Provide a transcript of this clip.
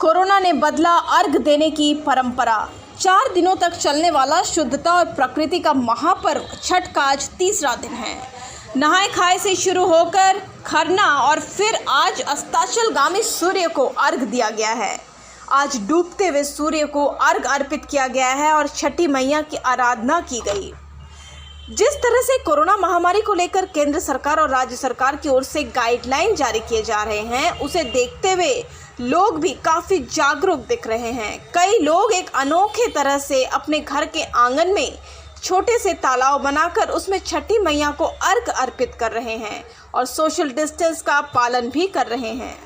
Corona ने बदला अर्घ देने की परंपरा। 4 दिनों तक चलने वाला शुद्धता और प्रकृति का महापर्व छठ का आज तीसरा दिन है। नहाए खाए से शुरू होकर खरना और फिर आज अस्ताचलगामी सूर्य को अर्घ दिया गया है। आज डूबते हुए सूर्य को अर्घ अर्पित किया गया है और छठी मैया की आराधना की गई। जिस तरह से कोरोना महामारी को लेकर केंद्र सरकार और राज्य सरकार की ओर से गाइडलाइन जारी किए जा रहे हैं, उसे देखते हुए लोग भी काफी जागरूक दिख रहे हैं। कई लोग एक अनोखे तरह से अपने घर के आंगन में छोटे से तालाब बनाकर उसमें छठी मैया को अर्घ अर्पित कर रहे हैं और सोशल डिस्टेंस का पालन भी कर रहे हैं।